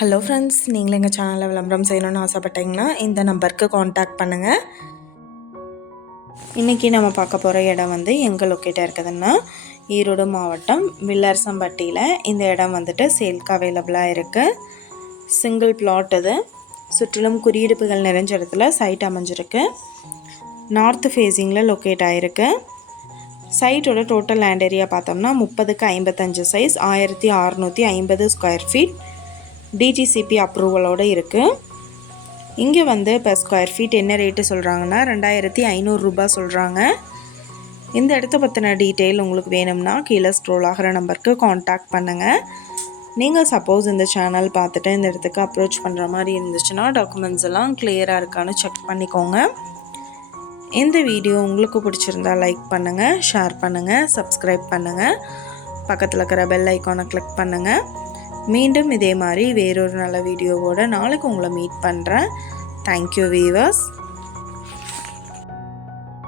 Hello friends, நீங்களும் எங்கள் சேனலில் விளம்பரம் செய்யணும்னு ஆசைப்பட்டீங்கன்னா இந்த நம்பருக்கு காண்டாக்ட் பண்ணுங்கள். இன்றைக்கி நம்ம பார்க்க போகிற இடம் வந்து எங்கே லொக்கேட்டாக இருக்குதுன்னா ஈரோடு மாவட்டம் வில்லரசம்பட்டியில் இந்த இடம் வந்துட்டு சேல்க்கு அவைலபிளாக இருக்குது. சிங்கிள் பிளாட் இது. சுற்றிலும் குடியிருப்புகள் நிறைஞ்ச இடத்துல சைட் அமைஞ்சிருக்கு. நார்த் ஃபேஸிங்கில் லொக்கேட் ஆகிருக்கு. சைட்டோட டோட்டல் லேண்ட் ஏரியா பார்த்தோம்னா 30க்கு 55 சைஸ், 1650 ஸ்கொயர் ஃபீட், டிடிசிபி அப்ரூவலோடு இருக்குது. இங்கே வந்து பெர் ஸ்கொயர் ஃபீட் என்ன ரேட்டு சொல்கிறாங்கன்னா 2500 ரூபாய் சொல்கிறாங்க. இந்த இடத்த பற்றின டீட்டெயில் உங்களுக்கு வேணும்னா கீழே ஸ்க்ரோல் ஆகிற நம்பருக்கு காண்டாக்ட் பண்ணுங்கள். நீங்கள் சப்போஸ் இந்த சேனல் பார்த்துட்டு இந்த இடத்துக்கு அப்ரோச் பண்ணுற மாதிரி இருந்துச்சுன்னா டாக்குமெண்ட்ஸ் எல்லாம் கிளியராக இருக்கான்னு செக் பண்ணிக்கோங்க. இந்த வீடியோ உங்களுக்கு பிடிச்சிருந்தா லைக் பண்ணுங்கள், ஷேர் பண்ணுங்கள், சப்ஸ்கிரைப் பண்ணுங்கள், பக்கத்தில் இருக்கிற பெல் ஐக்கானை கிளிக் பண்ணுங்கள். மீண்டும் இதே மாதிரி வேறொரு நல்ல வீடியோவோட நாளைக்கு உங்களை மீட் பண்ணுறேன். Thank you viewers.